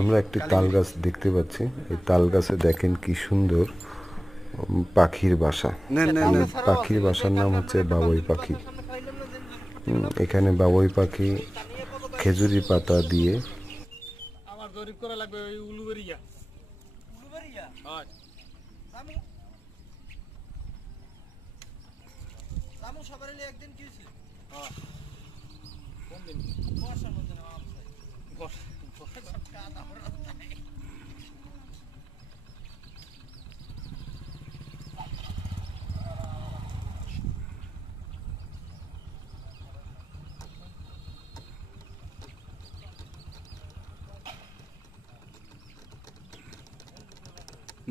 আমরা একটি তাল গাছ দেখতে পাচ্ছি। এই তাল গাছে দেখেন কি সুন্দর পাখির বাসা। পাখির বাসার নাম হচ্ছে বাবুই পাখি। এখানে বাবুই পাখি খেজুরি পাতা দিয়ে আমার জরিপ করা লাগবে ওই উলুবেরিয়া উলুবেরিয়া হয় জামু জামু সবারই একদিন কি হইছে হ্যাঁ কোন দিন বর্ষার মধ্যে না আমার বর্ষা কাদা রাস্তায়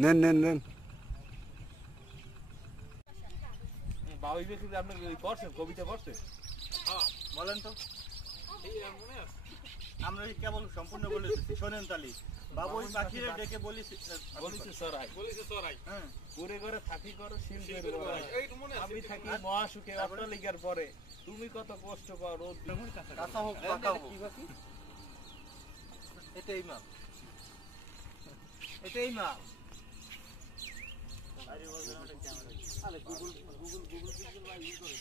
নেন বাবুই পাখি আপনি পড়ছেন কবিতা পড়ছেন হ্যাঁ বলেন তো আমরা কেবল সম্পূর্ণ বলেছি শোনেন তালি বাবুই পাখিরে ডেকে বলিছে সরাই হ্যাঁ ঘুরে ঘুরে থাকি করো শিল্পের আমি থাকি মহাসুখে অট্টালিকার পরে তুমি কত কষ্ট পাও রোদ কাঁচা হোক পাকা হোক কি বাকি এটাই মাল আরে গুগল ভাই ইউজ করে